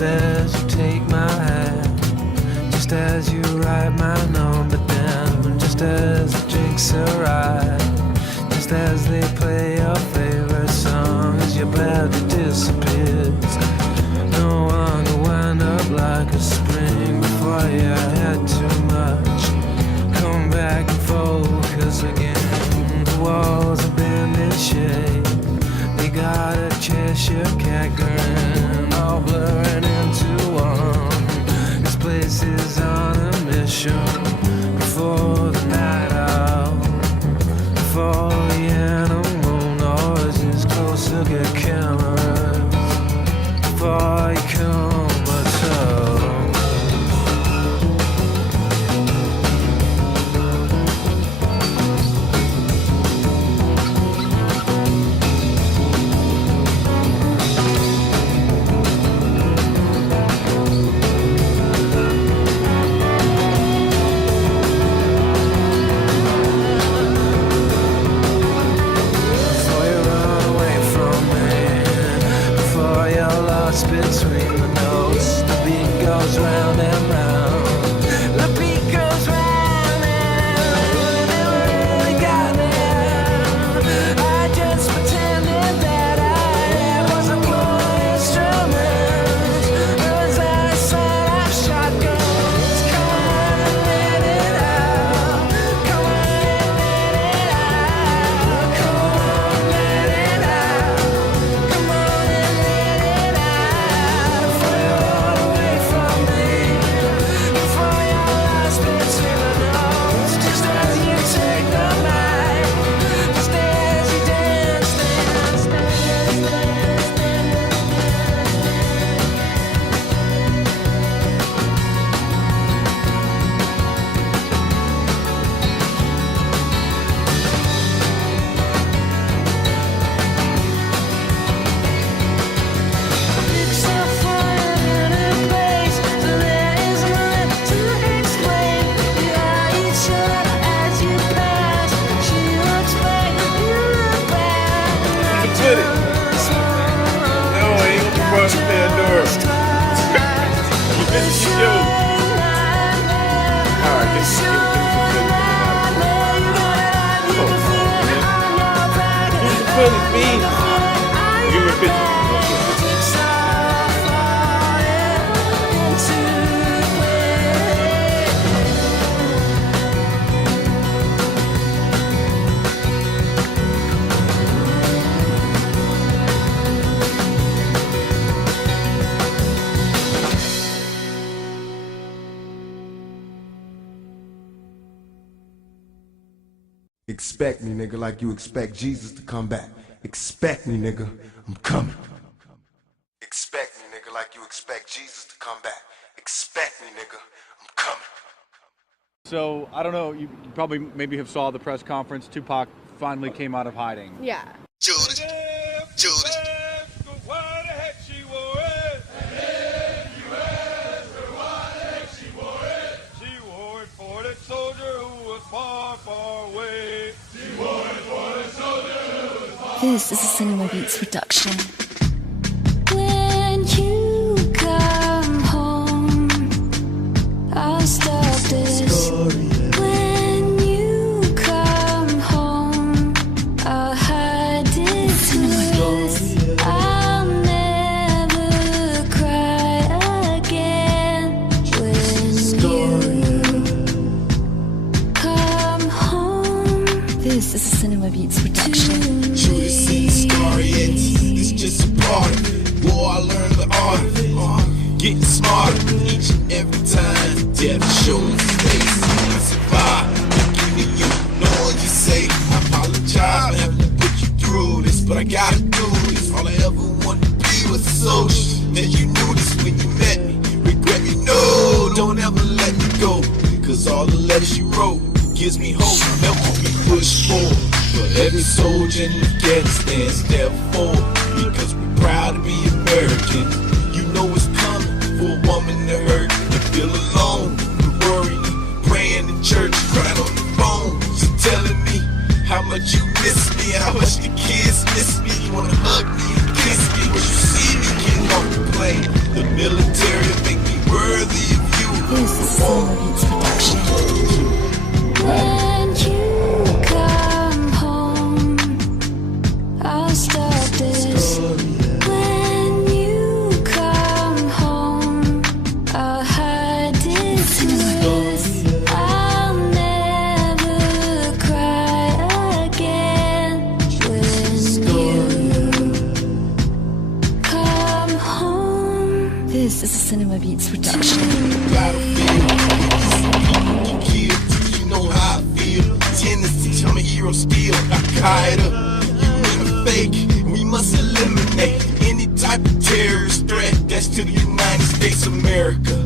just as you take my hand, just as you write my number down, just as the drinks arrive, just as they play your favorite song, as your bladder disappears. No one will wind up like a spring before you had too much. Come back and focus again. The walls are bending shape. They got a Cheshire cat grin, all blurring into one. This place is on a mission. Before the night out, before the animal noises closer get cameras, before you come but so. Between the notes, the beat goes round and round. The beat goes round and round, and really got there. I just pretended that I wasn't playing instruments, as I set up shotguns. Come on and let it out. Come on and let it out. Come on and let it out. Come on and let it out. Expect me, nigga, like you expect Jesus to come back. Expect me, nigga, I'm coming. Expect me, nigga, like you expect Jesus to come back. Expect me, nigga, I'm coming. So, I don't know, you probably maybe have saw the press conference. Tupac finally came out of hiding. Yeah. Judas, Judas. This is a Cinema Beats production. When you come home, I'll stop this. When you come home, I'll hide this. I'll never cry again. When you come home, this is a Cinema Beats production. It's just a part of it. Boy, I learned the art of it. Getting smarter each and every time. Death shows its face. I survive. Forgiving you. Know what you say. I apologize for having to put you through this, but I gotta do this. All I ever wanted to be was a soldier. That you knew this when you met me. Regret me? No, don't ever let me go. Cause all the letters you wrote gives me hope. Helps me push forward. For every soldier in Afghanistan, step forward, because we're proud to be Americans. You know it's coming for a woman to hurt and feel alone. We're worrying, praying in church, crying on the phone. She's telling me how much you miss me, how much the kids miss me. You wanna hug me and kiss me, but you see me getting off the plane. The military make me worthy of you. This is Cinema Beats production. When you come home, I'll stop this. When you come home, I'll hide this. I'll never cry again. When you come home, this is a Cinema Beats production. You know how I feel. Tennessee, I'm a hero still. Al-Qaeda, you ain't a fake. We must eliminate any type of terrorist threat that's to the United States of America.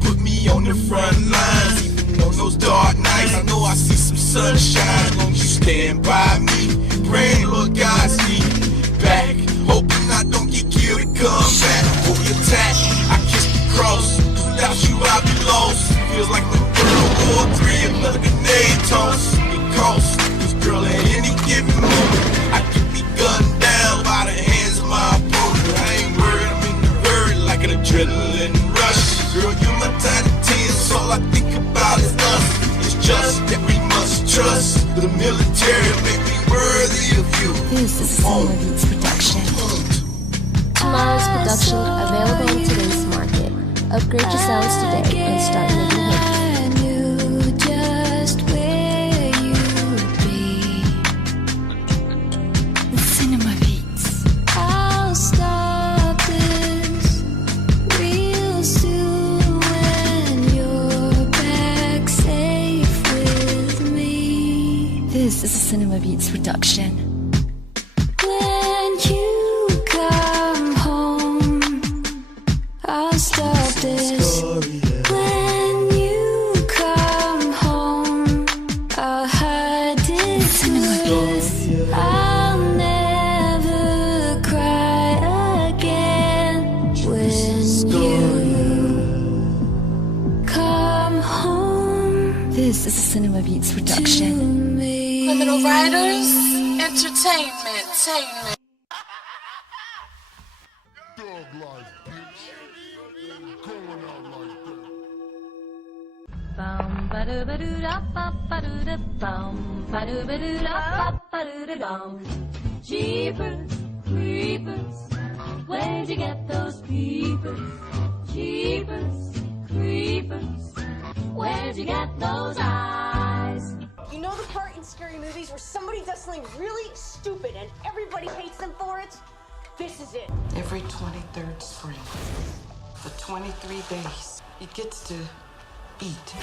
Put me on the front lines, even on those dark nights. I know I see some sunshine as long as you stand by me. Praying, Lord God, see me back. Hoping I don't get killed and come back. For the attack, I kiss the cross. Without you, I'll be lost. Feels like the World War III, another grenade toss. It costs, cause girl, at any given moment, I could be gunned down by the hands of my opponent. I ain't worried, I'm in the hurry like an adrenaline rush. Girl, you're my tiny tears, all I think about is us. It's just that we must trust the military, make me worthy of you. This is a Cinema Beats production. Tomorrow's production available in today's market. Upgrade your sounds today and start making hits. I knew just where you'd be. The Cinema Beats. I'll stop this real soon when you're back safe with me. This is a Cinema Beats production. When you come home, I'll stop this. When you come home, I'll hide this. I'll never cry again. When you come home, this is a Cinema Beats production. Criminal Writers Entertainment. Bum ba do ba do da ba ba do da bum ba do ba do da ba do da dum. Jeepers, creepers, where'd you get those peepers? Jeepers, creepers, where'd you get those eyes? You know the part in scary movies where somebody does something really stupid and everybody hates them for it? This is it. Every 23rd spring, for 23 days, it gets to eat.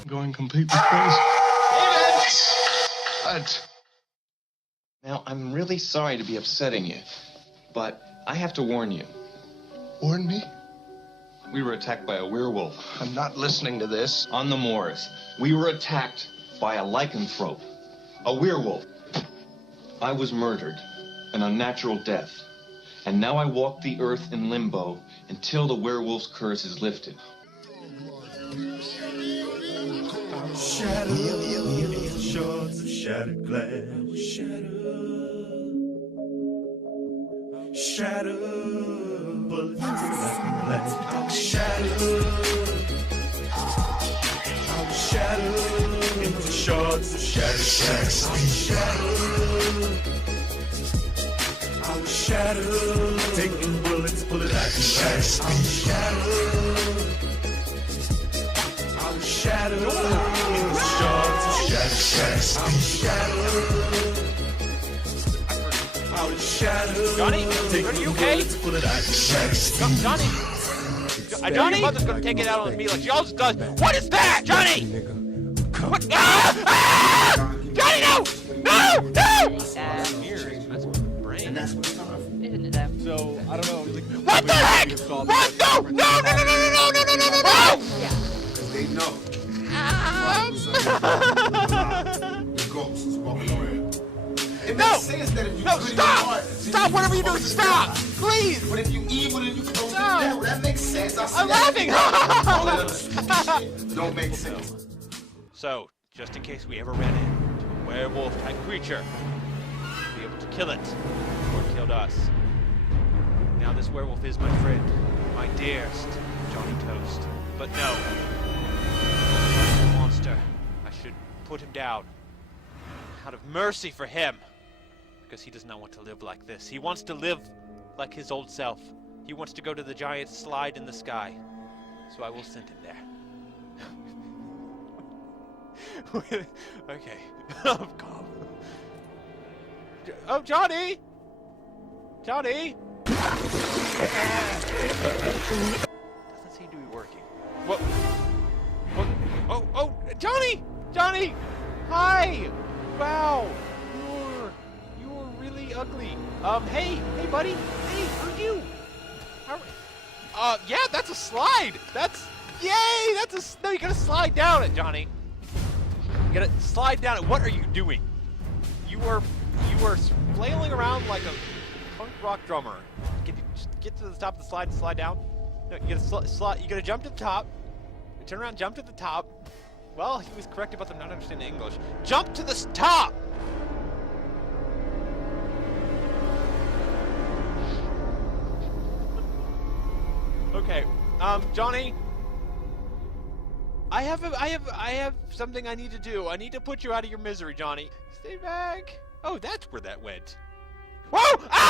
I'm going completely crazy. What? Now, I'm really sorry to be upsetting you, but I have to warn you. Warn me? We were attacked by a werewolf. I'm not listening to this. On the moors. We were attacked by a lycanthrope. A werewolf. I was murdered. An unnatural death. And now I walk the earth in limbo until the werewolf's curse is lifted. Shards of shattered glass. Shattered bullets glass. Shattered. I was shattered into shards of shattered glass. I was shattered, taking bullets, bullet like glass. I was shattered. I was shattered into shards of shattered glass. I was shattered. I was shattered. Johnny, are you okay? Johnny, Johnny, your mother's gonna take it out on me like she always does. What is that, Johnny? What? Johnny, no! So, I don't know. What the heck? What? No! They know. The ghost is walking around. It makes sense that if you No, stop! Stop, whatever you do, stop! Please! But if you evil and you don't do that, well, that makes sense. I'm laughing! All that other stupid shit don't make sense. So, just in case we ever ran into a werewolf-type creature, we'd be able to kill it before it killed us. Now this werewolf is my friend, my dearest Johnny Toast. But no, monster. I should put him down out of mercy for him, because he does not want to live like this. He wants to live like his old self. He wants to go to the giant slide in the sky. So I will send him there. Okay. Oh, calm. Oh, Johnny! Johnny! Doesn't seem to be working. What? Oh, Johnny! Johnny! Hi! Wow! You're really ugly. Hey, buddy! Hey, how are you? Yeah, that's a slide! Yay! No, you gotta slide down it, Johnny. You gotta slide down it. What are you doing? You are flailing around like a punk rock drummer. Can you just get to the top of the slide and slide down? No, you gotta slide. You gotta jump to the top. Turn around, jump to the top. Well, he was correct about them not understanding English. Jump to the top! Okay, Johnny. I have something I need to do. I need to put you out of your misery, Johnny. Stay back. Oh, that's where that went. Whoa! Ah!